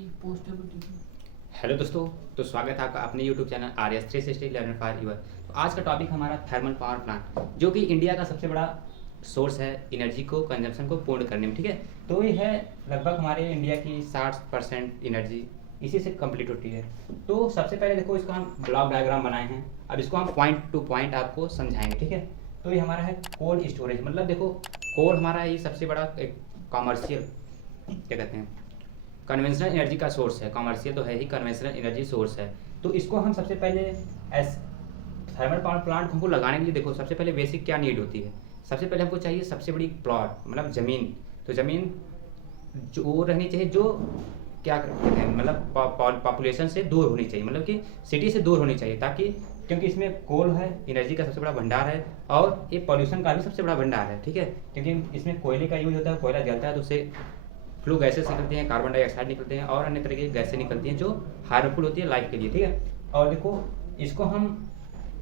Hello दोस्तों। तो स्वागत है आपका अपने YouTube channel RS360 learn for your. तो आज का टॉपिक हमारा थर्मल पावर प्लांट, जो कि इंडिया का सबसे बड़ा सोर्स है एनर्जी को कंजम्पशन को पूर्ण करने में। ठीक है, तो ये है लगभग हमारे इंडिया की 60% एनर्जी इसी से कंप्लीट होती है। तो सबसे पहले देखो, इसका हम ब्लॉक डायग्राम बनाए हैं। अब इसको हम पॉइंट टू पॉइंट आपको समझाएंगे। ठीक है, तो ये हमारा है कोल्ड स्टोरेज। मतलब देखो, कोल हमारा ये सबसे बड़ा एक कॉमर्शियल क्या कहते हैं कन्वेंशनल एनर्जी का सोर्स है। कॉमर्शियल तो है ही, कन्वेंशनल एनर्जी सोर्स है। तो इसको हम सबसे पहले एस थर्मल पावर प्लांट हमको लगाने के लिए देखो, सबसे पहले बेसिक क्या नीड होती है। सबसे पहले हमको चाहिए सबसे बड़ी प्लॉट, मतलब ज़मीन। तो ज़मीन जो रहनी चाहिए, जो क्या कहते हैं, मतलब पॉपुलेशन से दूर होनी चाहिए, मतलब कि सिटी से दूर होनी चाहिए, ताकि क्योंकि इसमें कोल है, एनर्जी का सबसे बड़ा भंडार है, और ये पॉल्यूशन का भी सबसे बड़ा भंडार है। ठीक है, क्योंकि इसमें कोयले का यूज होता है, कोयला जलता है तो उससे फ्लू गैसेस निकलती हैं, कार्बन डाइऑक्साइड निकलते हैं, और अन्य तरह की गैसें निकलती हैं जो हार्मफुल होती है लाइफ के लिए। ठीक है, और देखो इसको हम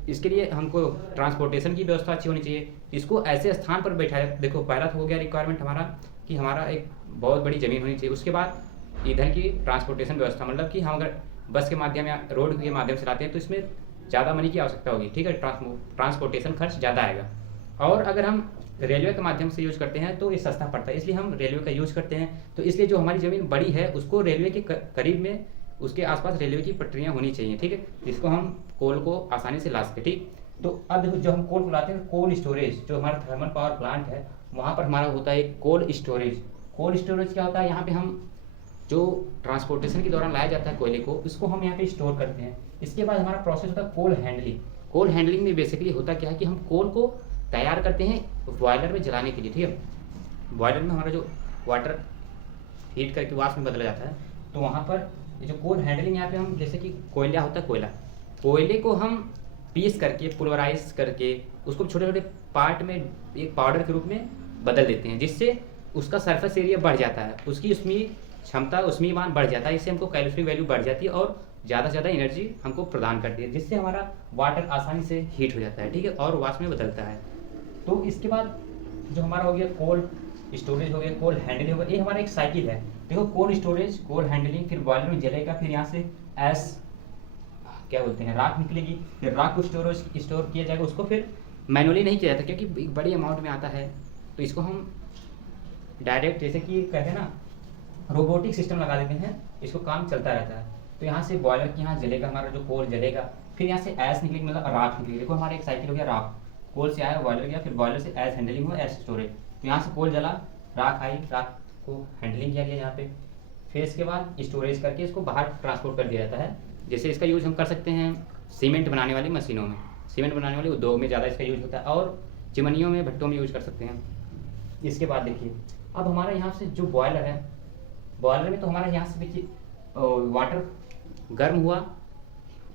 इसके लिए हमको ट्रांसपोर्टेशन की व्यवस्था अच्छी होनी चाहिए। इसको ऐसे स्थान पर बैठाया, देखो पहला तो हो गया रिक्वायरमेंट हमारा कि हमारा एक बहुत बड़ी ज़मीन होनी चाहिए। उसके बाद ईंधन की ट्रांसपोर्टेशन व्यवस्था, मतलब कि हम अगर बस के माध्यम या रोड के माध्यम से लाते हैं तो इसमें ज़्यादा मनी की आवश्यकता होगी। ठीक है, ट्रांसपोर्टेशन खर्च ज़्यादा आएगा। और अगर हम रेलवे के माध्यम से यूज करते हैं तो ये सस्ता पड़ता है, इसलिए हम रेलवे का यूज करते हैं। तो इसलिए जो हमारी ज़मीन बड़ी है उसको रेलवे के करीब में, उसके आसपास रेलवे की पटरियाँ होनी चाहिए। ठीक है, जिसको हम कोल को आसानी से ला सके। ठीक, तो अब देखो, जो हम कोल को लाते हैं, कोल्ड स्टोरेज, जो हमारा थर्मल पावर प्लांट है वहाँ पर हमारा होता है कोल्ड स्टोरेज। कोल्ड स्टोरेज क्या होता है, यहाँ पे हम जो ट्रांसपोर्टेशन के दौरान लाया जाता है कोयले को, उसको हम यहाँ पे स्टोर करते हैं। इसके बाद हमारा प्रोसेस होता है कोल हैंडलिंग। कोल हैंडलिंग में बेसिकली होता क्या है कि हम कोल को तैयार करते हैं बॉयलर में जलाने के लिए। ठीक है, बॉयलर में हमारा जो वाटर हीट करके वाष्प में बदला जाता है, तो वहाँ पर ये जो कोल हैंडलिंग, यहाँ पे हम जैसे कि कोयला होता है, कोयले को हम पीस करके, पुलवराइज करके, उसको छोटे छोटे पार्ट में एक पाउडर के रूप में बदल देते हैं, जिससे उसका सरफेस एरिया बढ़ जाता है, उसकी उसमें क्षमता, उसमें मान बढ़ जाता है। इससे हमको कैलोरी वैल्यू बढ़ जाती है और ज़्यादा से ज़्यादा एनर्जी हमको प्रदान करती है, जिससे हमारा वाटर आसानी से हीट हो जाता है। ठीक है, और वाष्प में बदलता है। तो इसके बाद जो हमारा हो गया कोल्ड स्टोरेज हो गया, कोल्ड हैंडलिंग हो गया, ये हमारा एक साइकिल है। देखो, कोल्ड स्टोरेज, कोल्ड हैंडलिंग, फिर बॉयलर में जलेगा, फिर यहाँ से एस क्या बोलते हैं राख निकलेगी, फिर राख को स्टोर किया जाएगा। उसको फिर मैनुअली नहीं किया जाता, क्योंकि बड़ी अमाउंट में आता है, तो इसको हम डायरेक्ट जैसे कि कहते हैं ना, रोबोटिक सिस्टम लगा देते हैं, इसको काम चलता रहता है। तो यहाँ से बॉयलर के यहाँ जलेगा, हमारा जो कोल जलेगा, फिर यहाँ से एस निकलेगी, मतलब राख निकलेगी। देखो हमारा एक साइकिल हो गया, राख कोल से आया बॉयलर गया, फिर बॉयलर से एस हैंडलिंग हुआ, एस स्टोरेज। तो यहाँ से कोल जला, राख आई, राख को हैंडलिंग किया गया यहाँ पे, फिर इसके बाद स्टोरेज करके इसको बाहर ट्रांसपोर्ट कर दिया जाता है। जैसे इसका यूज़ हम कर सकते हैं सीमेंट बनाने वाली मशीनों में, सीमेंट बनाने वाले उद्योग में ज़्यादा इसका यूज होता है, और चिमनियों में, भट्टों में यूज कर सकते हैं। इसके बाद देखिए, अब हमारा यहाँ से जो बॉयलर है, बॉयलर में तो हमारा यहाँ से देखिए वाटर गर्म हुआ,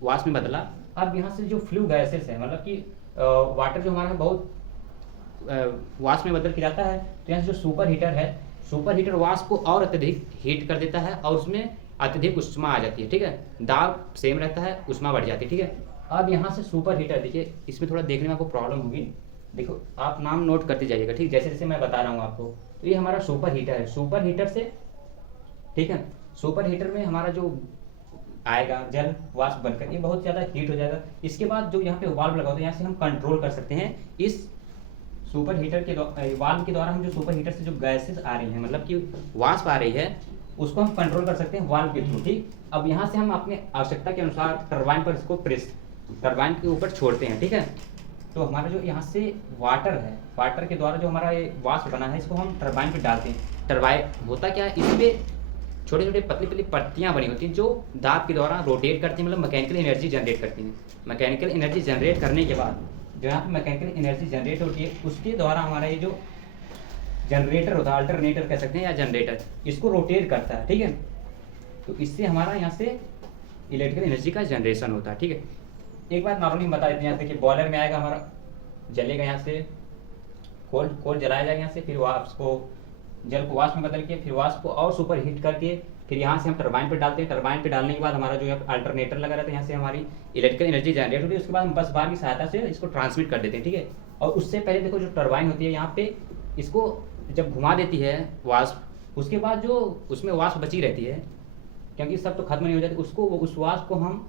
वाष्प में बदला। अब यहाँ से जो फ्लू गैसेस है, मतलब कि वाटर जो हमारा बहुत वाष्प में बदल के जाता है, तो यहाँ से जो सुपर हीटर है, सुपर हीटर वाष्प को और अत्यधिक हीट कर देता है, और उसमें अत्यधिक उष्मा आ जाती है। ठीक है, दाब सेम रहता है, उष्मा बढ़ जाती है। ठीक है, अब यहाँ से सुपर हीटर, देखिए इसमें थोड़ा देखने में आपको प्रॉब्लम होगी, देखो आप नाम नोट करते जाइएगा। ठीक, जैसे जैसे मैं बता रहा हूँ आपको। तो ये हमारा सुपर हीटर है, सुपर हीटर से, ठीक है, सुपर हीटर में हमारा जो आएगा जल वाष्प बनकर, ये बहुत ज़्यादा हीट हो जाएगा। इसके बाद जो यहाँ पे वाल्व लगा होता है, यहाँ से हम कंट्रोल कर सकते हैं इस सुपर हीटर के वाल्व के द्वारा। हम जो सुपर हीटर से जो गैसेस आ रही हैं, मतलब कि वाष्प आ रही है, उसको हम कंट्रोल कर सकते हैं वाल्व के थ्रू। ठीक, अब यहाँ से हम अपने आवश्यकता के अनुसार टरबाइन पर इसको प्रेस, टरबाइन के ऊपर छोड़ते हैं। ठीक है, तो हमारा जो यहाँ से वाटर है, वाटर के द्वारा जो हमारा ये वाष्प बना है, इसको हम टरबाइन पर डालते हैं। टरबाइन होता क्या है, इसमें छोटे छोटे पतली पतली पट्टियाँ बनी होती हैं, जो दाब के द्वारा रोटेट करती हैं, मतलब मैकेनिकल एनर्जी जनरेट करती हैं। मैकेनिकल एनर्जी जनरेट करने के बाद जो यहाँ पे मैकेनिकल एनर्जी जनरेट होती है, उसके द्वारा हमारा ये जो जनरेटर होता है, अल्टरनेटर कह सकते हैं या जनरेटर, इसको रोटेट करता है। ठीक है, तो इससे हमारा यहाँ से इलेक्ट्रिकल एनर्जी का जनरेशन होता है। ठीक है, एक बात नॉर्मली बता देते हैं, यहाँ से कि बॉयलर में आएगा, हमारा जलेगा, यहाँ से कोल जलाया जाएगा, यहाँ से फिर वाष्प को, जल को वाष्प में बदल के, फिर वाष्प को और सुपर हीट करके, फिर यहाँ से हम टरबाइन पे डालते हैं। टरबाइन पे डालने के बाद हमारा जो अल्टरनेटर लगा रहता है, यहाँ से हमारी इलेक्ट्रिकल एनर्जी जनरेट होती है। उसके बाद हम बस बार की सहायता से इसको ट्रांसमिट कर देते हैं। ठीक है, और उससे पहले देखो, जो टरबाइन होती है यहाँ पे, इसको जब घुमा देती है वाष्प, उसके बाद जो उसमें वाष्प बची रहती है, क्योंकि सब तो खत्म नहीं हो जाती, उसको उस वाष्प को हम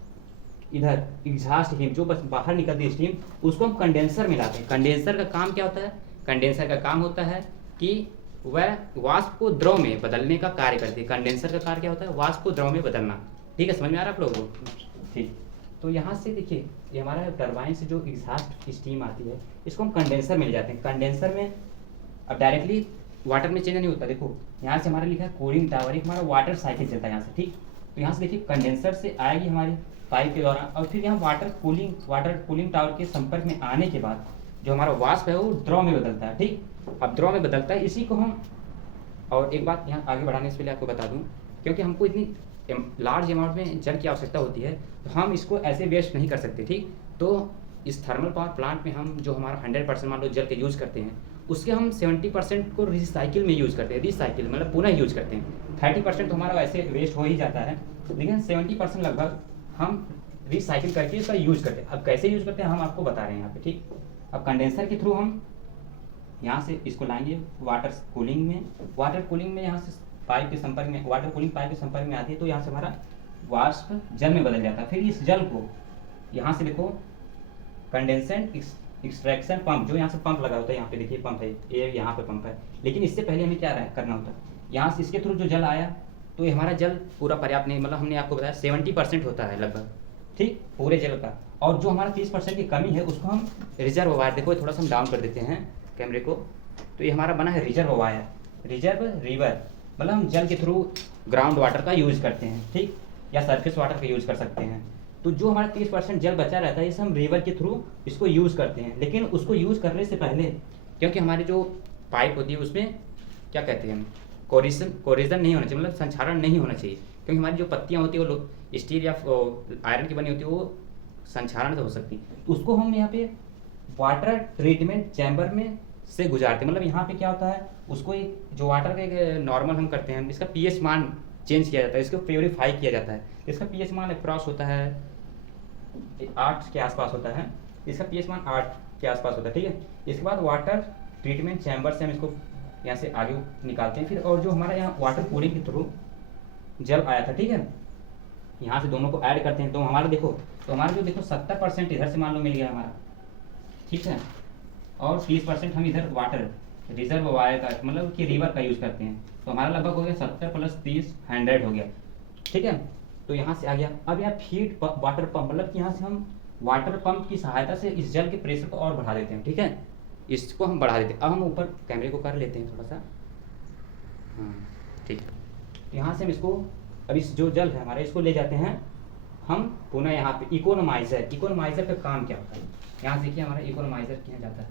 इधर एग्जॉस्ट स्टीम जो बस बाहर निकलती है स्टीम, उसको हम कंडेंसर में लाते हैं। कंडेंसर का काम क्या होता है? कंडेंसर का काम होता है कि वह वाष्प को द्रव में बदलने का कार्य करती है। कंडेंसर का कार्य क्या होता है? वाष्प को द्रव में बदलना। ठीक है, समझ में आ रहा है आप लोगों को? ठीक। तो यहाँ से देखिए, ये हमारा टरबाइन से जो एग्जॉस्ट स्टीम आती है, इसको हम कंडेंसर में ले जाते हैं। कंडेंसर में अब डायरेक्टली वाटर में चेंज नहीं होता। देखो यहाँ से हमारा लिखा है कूलिंग टावर, एक हमारा वाटर साइकिल चलता है यहाँ से। ठीक, तो यहाँ से देखिए कंडेंसर से आएगी हमारी पाइप के दौरान, और फिर यहाँ वाटर कूलिंग टावर के संपर्क में आने के बाद जो हमारा वाष्प है वो द्रव में बदलता है। ठीक, अब द्रव में बदलता है, इसी को हम, और एक बात यहाँ आगे बढ़ाने से पहले आपको बता दूँ, क्योंकि हमको इतनी लार्ज अमाउंट में जल की आवश्यकता होती है, तो हम इसको ऐसे वेस्ट नहीं कर सकते। ठीक, तो इस थर्मल पावर प्लांट में हम जो हमारा 100% मान लो जल के यूज़ करते हैं, उसके हम 70% को रिसाइकिल में यूज़ करते हैं। रिसाइकिल मतलब पुनः यूज़ करते हैं। 30% तो हमारा वैसे वेस्ट हो ही जाता है, लेकिन 70% लगभग हम रिसाइकिल करके इसका यूज़ करते हैं। अब कैसे यूज़ करते हैं हम आपको बता रहे हैं यहाँ पे। ठीक, अब कंडेंसर के थ्रू हम यहाँ से इसको लाएंगे वाटर कूलिंग में यहाँ से पाइप के संपर्क में, वाटर कूलिंग पाइप के संपर्क में आती है, तो यहाँ से हमारा वाष्प जल में बदल जाता है। फिर इस जल को यहाँ से देखो कंडेंसेंट एक्सट्रैक्शन पंप, जो यहाँ से पंप लगा होता है, यहाँ पे देखिए पंप है, ये यहाँ पे पंप है, लेकिन इससे पहले हमें क्या करना होता है, यहाँ से इसके थ्रू जो जल आया, तो ये हमारा जल पूरा पर्याप्त नहीं, मतलब हमने आपको बताया 70% होता है लगभग। ठीक, पूरे जल का, और जो हमारा 30% की कमी है उसको हम रिजर्व वायर, देखो थोड़ा सा हम डाउन कर देते हैं कैमरे को, तो ये हमारा बना है रिजर्व वायर, रिजर्व रिवर, मतलब हम जल के थ्रू ग्राउंड वाटर का यूज़ करते हैं। ठीक, या सरफेस वाटर का यूज़ कर सकते हैं। तो जो हमारा 30% जल बचा रहता है, इसे हम रिवर के थ्रू इसको यूज़ करते हैं। लेकिन उसको यूज़ करने से पहले, क्योंकि हमारी जो पाइप होती है उसमें क्या कहते हैं, कोरिजन नहीं होना चाहिए, मतलब संक्षारण नहीं होना चाहिए, क्योंकि हमारी जो पत्तियाँ होती है वो स्टील या आयरन की बनी होती है, वो संक्षारण से हो सकती है। तो उसको हम यहाँ पे वाटर ट्रीटमेंट चैम्बर में से गुजारते हैं। मतलब यहाँ पे क्या होता है, उसको एक जो वाटर का एक नॉर्मल हम करते हैं, इसका पीएच मान चेंज किया जाता है, इसको प्योरीफाई किया जाता है। इसका पीएच मान अप्रॉक्स होता है 8 के आसपास होता है, इसका पीएच मान 8 के आसपास होता है। ठीक है, इसके बाद वाटर ट्रीटमेंट चैम्बर से हम इसको यहाँ से आगे निकालते हैं। फिर और जो हमारा यहाँ वाटर कूलिंग के थ्रू जल आया था, ठीक है, यहाँ से दोनों को ऐड करते हैं, तो हमारा देखो, तो हमारा जो देखो 70% इधर से मान लो मिल गया हमारा। ठीक है, और 30% हम इधर वाटर रिजर्व वायर का, मतलब कि रिवर का यूज़ करते हैं, तो हमारा लगभग हो गया 70 + 30 100 हो गया। ठीक है, तो यहाँ से आ गया। अब यहाँ फीड वाटर पंप, मतलब कि यहाँ से हम वाटर पंप की सहायता से इस जल के प्रेशर को और बढ़ा देते हैं। ठीक है, इसको हम बढ़ा देते हैं। अब हम ऊपर कैमरे को कर लेते हैं थोड़ा सा, हाँ ठीक। तो यहाँ से हम इसको, अब इस जो जल है हमारा, इसको ले जाते हैं हम पुनः यहाँ पे इकोनोमाइजर। इकोनोमाइजर का काम क्या होता है, यहाँ देखिए हमारा इकोनोमाइजर किया जाता है,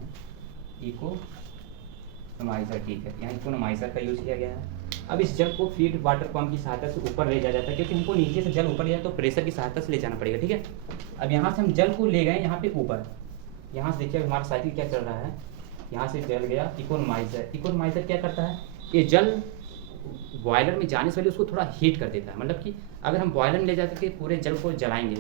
इकोनोमाइजर। ठीक है, यहाँ इकोनोमाइजर का यूज़ किया गया है। अब इस जल को फीड वाटर पंप की सहायता से ऊपर ले जाया जाता है, क्योंकि हमको नीचे से जल ऊपर ले जाए तो प्रेशर की सहायता से ले जाना पड़ेगा। ठीक है, अब यहाँ से हम जल को ले गए यहाँ पे ऊपर, यहाँ से देखिए हमारा साइकिल क्या चल रहा है, यहाँ से जल गया इकोनोमाइजर। इकोनोमाइजर क्या करता है, ये जल बॉयलर में जाने से पहले उसको थोड़ा हीट कर देता है। मतलब कि अगर हम बॉयलर में ले जाकर के पूरे जल को जलाएंगे,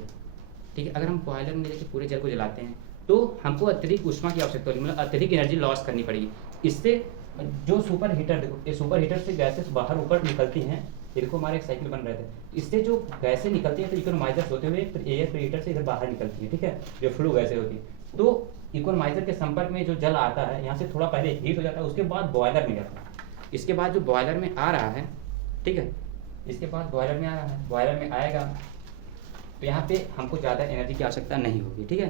ठीक है, अगर हम बॉयलर में ले जाकर पूरे जल को जलाते हैं तो हमको अतिरिक्त ऊष्मा की आवश्यकता होगी, मतलब अतिरिक्त एनर्जी लॉस करनी पड़ेगी। इससे जो सुपर हीटर, देखो ये सुपर हीटर से गैसेस बाहर ऊपर निकलती हैं, ये देखो हमारे एक साइकिल बन रहे थे, इससे जो गैसें निकलती हैं तो इकोनोमाइजर होते हुए एयर प्रीहीटर से इधर बाहर निकलती है। ठीक है, जो फ्लू गैसें होती है, तो इकोनोमाइजर के संपर्क में जो जल आता है यहाँ से थोड़ा पहले हीट हो जाता है, उसके बाद बॉयलर में जाता है। इसके बाद जो बॉयलर में आ रहा है, ठीक है, इसके बाद बॉयलर में आ रहा है, बॉयलर में आएगा तो यहाँ पे हमको ज़्यादा एनर्जी की आवश्यकता नहीं होगी। ठीक है,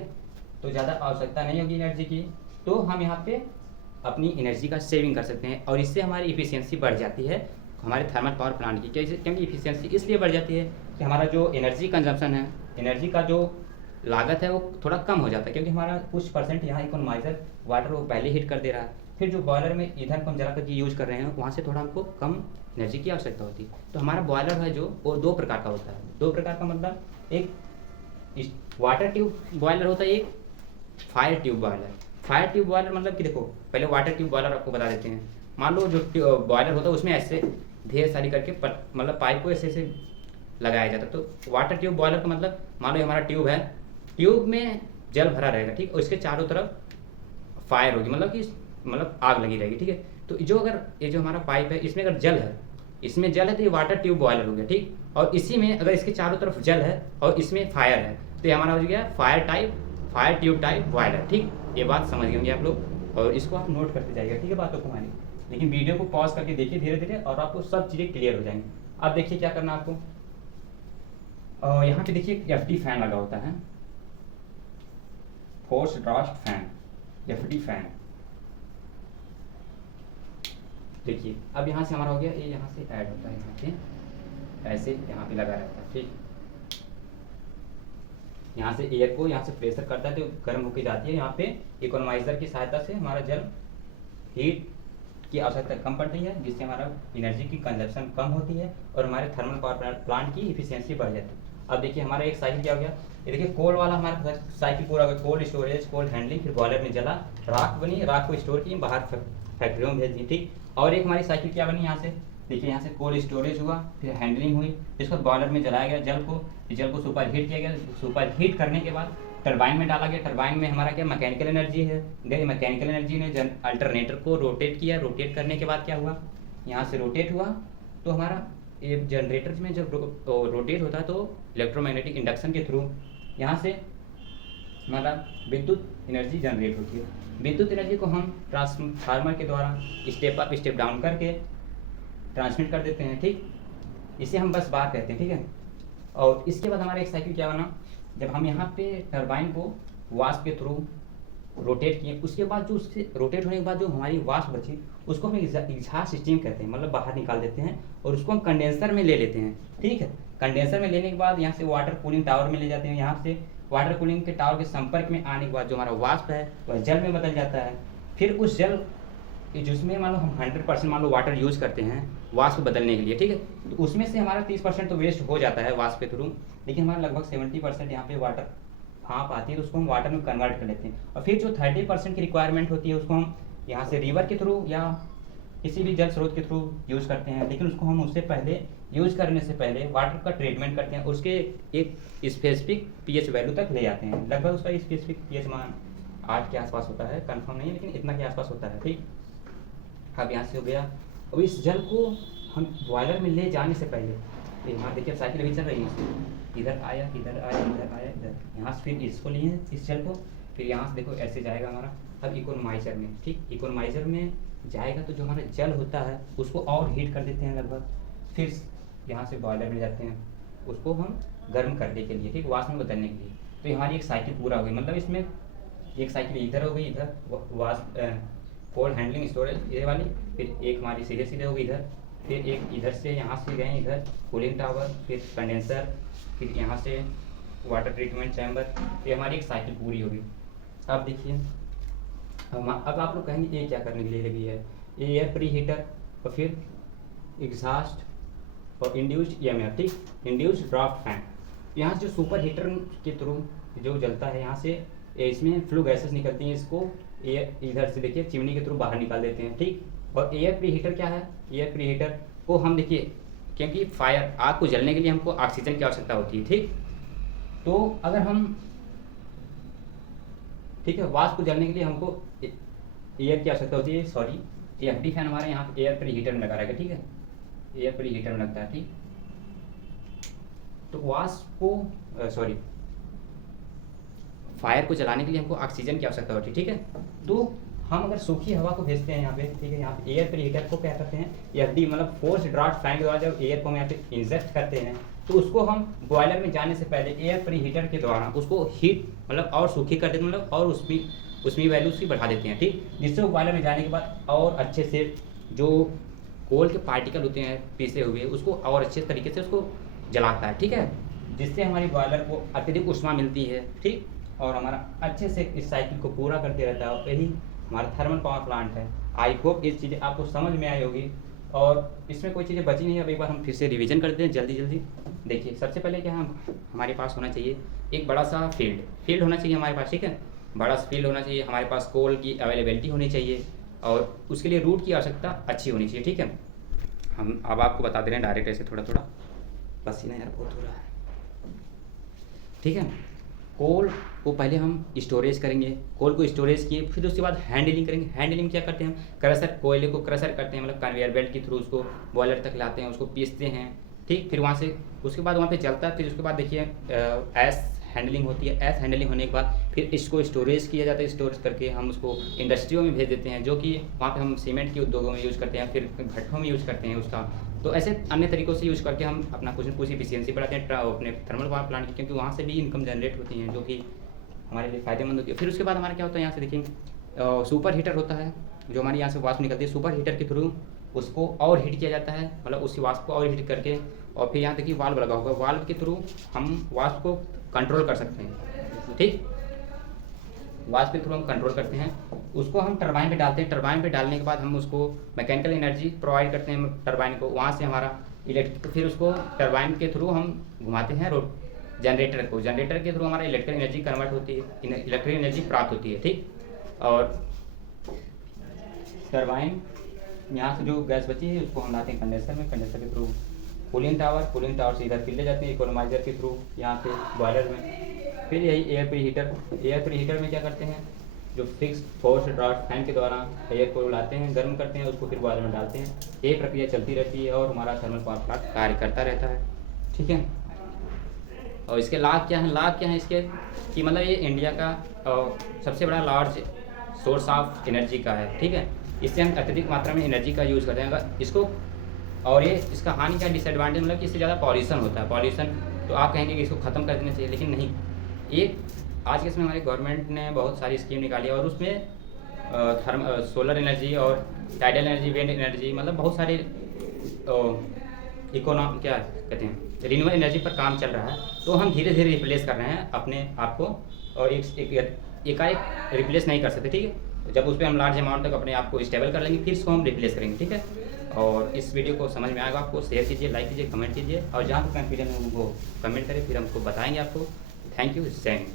तो ज़्यादा आवश्यकता नहीं होगी एनर्जी की, तो हम यहाँ पे अपनी एनर्जी का सेविंग कर सकते हैं, और इससे हमारी इफिशियंसी बढ़ जाती है हमारे थर्मल पावर प्लांट की। कैसे, क्योंकि इफिशियंसी इसलिए बढ़ जाती है कि हमारा जो एनर्जी कंजम्पशन है, एनर्जी का जो लागत है वो थोड़ा कम हो जाता है, क्योंकि हमारा कुछ % यहाँ इकोनोमाइजर वाटर वो पहले हीट कर दे रहा है, फिर जो बॉयलर में ईंधन को हम जला करके यूज़ कर रहे हैं वहाँ से थोड़ा हमको कम एनर्जी की आवश्यकता होती है। तो हमारा बॉयलर है जो वो 2 प्रकार का होता है। 2 प्रकार का मतलब एक वाटर ट्यूब बॉयलर होता है, एक fire tube boiler. Fire tube boiler मतलब कि देखो पहले वाटर ट्यूब बॉयलर आपको बता देते हैं। मान लो जो बॉयलर होता है उसमें ऐसे ढेर सारी करके मतलब पाइप को ऐसे ऐसे लगाया जाता है। तो वाटर ट्यूब बॉयलर का मतलब, मान लो हमारा ट्यूब है, ट्यूब में जल भरा रहेगा, ठीक, और इसके चारों तरफ फायर होगी, मतलब कि आग लगी रहेगी। ठीक है, तो जो अगर ये जो हमारा पाइप है इसमें अगर जल है इसमें जल है तो ये वाटर ट्यूब बॉयलर हो गया, ठीक। और इसी में अगर इसके चारों तरफ जल है और इसमें फायर है तो ये हमारा हो गया फायर ट्यूब टाइप बॉयलर, ठीक। ये बात समझ गए होंगे आप लोग, और इसको आप नोट करते जाइएगा, ठीक है बातों को हमारी। लेकिन वीडियो को पॉज करके देखिए धीरे धीरे और आपको सब चीज़ें क्लियर हो जाएंगी। अब देखिए क्या करना आपको, यहाँ पे देखिए FD फैन लगा होता है, force draft fan, FD fan. देखिए अब यहाँ से हमारा हो गया, ये यहाँ से ऐड होता है, यहाँ पे ऐसे यहाँ पे लगा रहता है, ठीक। यहाँ से एयर को यहाँ से प्रेशर करता है तो गर्म होकर जाती है, यहाँ पे इकोनोमाइजर की सहायता से हमारा जल हीट की आवश्यकता कम पड़ती है, जिससे हमारा एनर्जी की कंजप्शन कम होती है और हमारे थर्मल पावर प्लांट की इफिशियंसी बढ़ जाती है। अब देखिए हमारा एक साइकिल क्या हो गया, ये देखिए कोल वाला हमारा साइकिल पूरा हो गया, कोल्ड स्टोरेज, कोल्ड हैंडलिंग, फिर बॉयलर में जला, राख बनी, राख को स्टोर की, बाहर फैक्ट्रियों में भेज दी, ठीक। और एक हमारी साइकिल क्या बनी, यहाँ से देखिए, यहाँ से कोल्ड स्टोरेज हुआ, फिर हैंडलिंग हुई, इसको बॉयलर में जलाया गया जल को सुपर हीट किया गया, सुपर हीट करने के बाद टरबाइन में डाला गया, टरबाइन में हमारा क्या मैकेनिकल एनर्जी है गई, मैकेनिकल एनर्जी ने अल्टरनेटर को रोटेट किया, रोटेट करने के बाद क्या हुआ, यहाँ से रोटेट हुआ तो हमारा ये जनरेटर में जब रोटेट होता है तो इलेक्ट्रोमैग्नेटिक इंडक्शन के थ्रू यहाँ से हमारा विद्युत एनर्जी जनरेट होती है। विद्युत एनर्जी को हम ट्रांसफार्मर के द्वारा स्टेप अप स्टेप डाउन करके ट्रांसमिट कर देते हैं, ठीक। इसे हम बस बार कहते हैं, ठीक है। और इसके बाद हमारा एक साइकिल क्या बना, जब हम यहाँ पे टरबाइन को वाष्प के थ्रू रोटेट किए, उसके बाद जो उससे रोटेट होने के बाद जो हमारी वाष्प बची उसको हम एग्जॉस्ट स्टीम कहते हैं, मतलब बाहर निकाल देते हैं और उसको हम कंडेंसर में ले लेते हैं, ठीक है। कंडेंसर में लेने के बाद यहाँ से वाटर कूलिंग टावर में ले जाते हैं, यहाँ से वाटर कूलिंग के टावर के संपर्क में आने के बाद जो हमारा वाष्प है वह जल में बदल जाता है। फिर उस जल जिसमें मान लो हम 100% मान लो वाटर यूज़ करते हैं वाष्प बदलने के लिए, ठीक है, तो उसमें से हमारा 30% तो वेस्ट हो जाता है वाष्प के थ्रू, लेकिन हमारा लगभग 70% यहाँ पे वाटर भाप आती है तो उसको हम वाटर में कन्वर्ट कर लेते हैं। और फिर जो 30% की रिक्वायरमेंट होती है उसको हम यहाँ से रिवर के थ्रू या किसी भी जल स्रोत के थ्रू यूज़ करते हैं, लेकिन उसको हम उससे पहले यूज़ करने से पहले वाटर का ट्रीटमेंट करते हैं, उसके एक स्पेसिफिक pH वैल्यू तक ले जाते हैं। लगभग उसका स्पेसिफिक pH मान 8 के आसपास होता है, कंफर्म नहीं है लेकिन इतना के आसपास होता है, ठीक। अब यहाँ से हो गया, अब इस जल को हम बॉयलर में ले जाने से पहले यहाँ देखिए साइकिल अभी चल रही है, इधर आया इधर आया इधर आया इधर, यहाँ से फिर इसको लिए इस जल को, फिर यहाँ से देखो ऐसे जाएगा हमारा अब इकोनोमाइजर में, ठीक। इकोनोमाइजर में जाएगा तो जो हमारा जल होता है उसको और हीट कर देते हैं लगभग, फिर यहाँ से बॉयलर में जाते हैं उसको हम गर्म करने के लिए, ठीक, वाष्प में बदलने के लिए। तो ये हमारी एक साइकिल पूरा हो गई, मतलब इसमें एक साइकिल इधर हो गई, इधर वाष्प कोल्ड हैंडलिंग स्टोरेज ये वाली, फिर एक हमारी सीधे सीधे हो गई इधर, फिर एक इधर से यहाँ से गए इधर कूलिंग टावर, फिर कंडेंसर, फिर यहाँ से वाटर ट्रीटमेंट चैम्बर, ये हमारी एक साइकिल पूरी होगी। अब देखिए अब आप लोग कहेंगे ये क्या करने के लिए लगी है, ये एयर प्री हीटर और फिर एग्जॉस्ट और इंड्यूस्ड EMF, ठीक, इंड्यूस्ड ड्राफ्ट फैन। यहाँ से जो सुपर हीटर के थ्रू जो जलता है यहाँ से इसमें फ्लू गैसेस निकलती हैं, इसको इधर से देखिए चिमनी के थ्रू बाहर निकाल देते हैं, ठीक। और एयर प्री हीटर क्या है, एयर प्री हीटर को हम देखिए क्योंकि फायर आग को जलने के लिए हमको ऑक्सीजन की आवश्यकता होती है, ठीक। तो अगर हम ठीक है वाष्प को जलने के लिए हमको एयर की आवश्यकता होती है, सॉरी FD फैन हमारे यहाँ एयर प्री हीटर में लगा रहेगा, ठीक है, एयर प्री हीटर में लगता है, ठीक। तो वाष्प को सॉरी फायर को जलाने के लिए हमको ऑक्सीजन की आवश्यकता होती है, ठीक है। तो हम अगर सूखी हवा को भेजते हैं यहाँ पे, ठीक है, यहाँ पे एयर प्री हीटर को क्या करते हैं FD मतलब फोर्स ड्राफ्ट फैन के द्वारा जब एयर को हम यहाँ पे इंजेक्ट करते हैं तो उसको हम बॉयलर में जाने से पहले एयर प्री हीटर के द्वारा उसको हीट मतलब और सूखी कर देते हैं, मतलब और उसमें वैल्यू उसकी बढ़ा देते हैं, ठीक, जिससे वो बॉयलर में जाने के बाद और अच्छे से जो कोल के पार्टिकल होते हैं पीसे हुए उसको और अच्छे तरीके से उसको जलाता है, ठीक है, जिससे हमारी बॉयलर को अत्यधिक ऊष्मा मिलती है, ठीक, और हमारा अच्छे से इस साइकिल को पूरा करते रहता है। और यही हमारा थर्मल पावर प्लांट है। आई होप ये चीज़ें आपको समझ में आई होगी और इसमें कोई चीज़ें बची नहीं है। अब एक बार हम फिर से रिवीजन करते हैं जल्दी। देखिए सबसे पहले क्या हमारे पास होना चाहिए एक बड़ा सा फील्ड होना चाहिए हमारे पास, ठीक है, बड़ा सा फील्ड होना चाहिए, हमारे पास कोल की अवेलेबिलिटी होनी चाहिए और उसके लिए रूट की आवश्यकता अच्छी होनी चाहिए, ठीक है। हम अब आपको बता दे रहे हैं डायरेक्ट ऐसे थोड़ा पसीना यार बहुत हो रहा है, ठीक है। कोल को पहले हम स्टोरेज करेंगे, कोल को स्टोरेज किए, फिर उसके बाद हैंडलिंग करेंगे। हैंडलिंग क्या करते हैं, क्रशर, कोयले को क्रशर करते हैं, मतलब कन्वेयर बेल्ट के थ्रू उसको बॉयलर तक लाते हैं, उसको पीसते हैं, ठीक। फिर वहाँ से उसके बाद वहाँ पे चलता है। फिर उसके बाद देखिए ऐस हैंडलिंग होती है। ऐस हैंडलिंग होने के बाद फिर इसको स्टोरेज किया जाता है। स्टोरेज करके हम उसको इंडस्ट्रियों में भेज देते हैं, जो कि वहाँ पे हम सीमेंट के उद्योगों में यूज़ करते हैं, फिर भट्ठों में यूज़ करते हैं उसका। तो ऐसे अन्य तरीक़ों से यूज़ करके हम अपना कुछ न कुछ इफिशियंसी बढ़ाते हैं अपने थर्मल पावर प्लांट की, क्योंकि वहाँ से भी इनकम जनरेट होती है, जो कि हमारे लिए फ़ायदेमंद होती है। फिर उसके बाद हमारा क्या होता है, यहाँ से देखिए सुपर हीटर होता है, जो हमारे यहाँ से वाष्प निकलती है। सुपर हीटर के थ्रू उसको और हीट किया जाता है, मतलब उसी वाष्प को और हीट करके, और फिर यहाँ देखिए वाल्व लगा होगा, वाल्व के थ्रू हम वाष्प को कंट्रोल कर सकते हैं, ठीक। वाष्प के थ्रू हम कंट्रोल करते हैं, उसको हम टरबाइन पे डालते हैं। टरबाइन पे डालने के बाद हम उसको मैकेनिकल एनर्जी प्रोवाइड करते हैं टरबाइन को, वहाँ से हमारा इलेक्ट्रिक, फिर उसको टरबाइन के थ्रू हम घुमाते हैं जनरेटर को। जनरेटर के थ्रू हमारा इलेक्ट्रिकल एनर्जी कन्वर्ट होती है, इलेक्ट्रिकल एनर्जी प्राप्त होती है, ठीक। और टरबाइन यहाँ से जो गैस बची है उसको हम लाते हैं कंडेंसर में, कंडेंसर के थ्रू कूलिंग टावर से इधर फिर ले जाते हैं इकोनोमाइजर के थ्रू यहाँ पे बॉयलर में। फिर यही एयर प्री हीटर में क्या करते हैं, जो फिक्स फोर्स ड्राफ्ट फैन के द्वारा एयर को लाते हैं, गर्म करते हैं, उसको फिर बॉयलर में डालते हैं। ये प्रक्रिया चलती रहती है और हमारा थर्मल पावर प्लांट कार्य करता रहता है, ठीक है। और इसके लाभ क्या हैं, लाभ क्या हैं इसके, कि मतलब ये इंडिया का सबसे बड़ा लार्ज सोर्स ऑफ एनर्जी का है, ठीक है। इससे हम अत्यधिक मात्रा में एनर्जी का यूज़ करते हैं अगर इसको। और ये इसका हानि क्या, डिसएडवांटेज, मतलब कि इससे ज़्यादा पॉल्यूशन होता है। पॉल्यूशन तो आप कहेंगे कि इसको ख़त्म कर देना चाहिए, लेकिन नहीं। एक आज के समय हमारी गवर्नमेंट ने बहुत सारी स्कीम निकाली है, और उसमें सोलर एनर्जी और टाइडल एनर्जी, विंड एनर्जी, मतलब बहुत सारे क्या कहते हैं, रिन्यूएबल एनर्जी पर काम चल रहा है। तो हम धीरे धीरे रिप्लेस कर रहे हैं अपने आप को, और एकाएक रिप्लेस नहीं कर सकते, ठीक है। जब उस पर हम लार्ज अमाउंट तक अपने आप को स्टेबल कर लेंगे, फिर इसको हम रिप्लेस करेंगे, ठीक है। और इस वीडियो को समझ में आएगा आपको, शेयर कीजिए, लाइक कीजिए, कमेंट कीजिए, और जहाँ तक कन्फ्यूजन है वो कमेंट करें, फिर हमको बताएंगे आपको। थैंक यू, जय हिंद।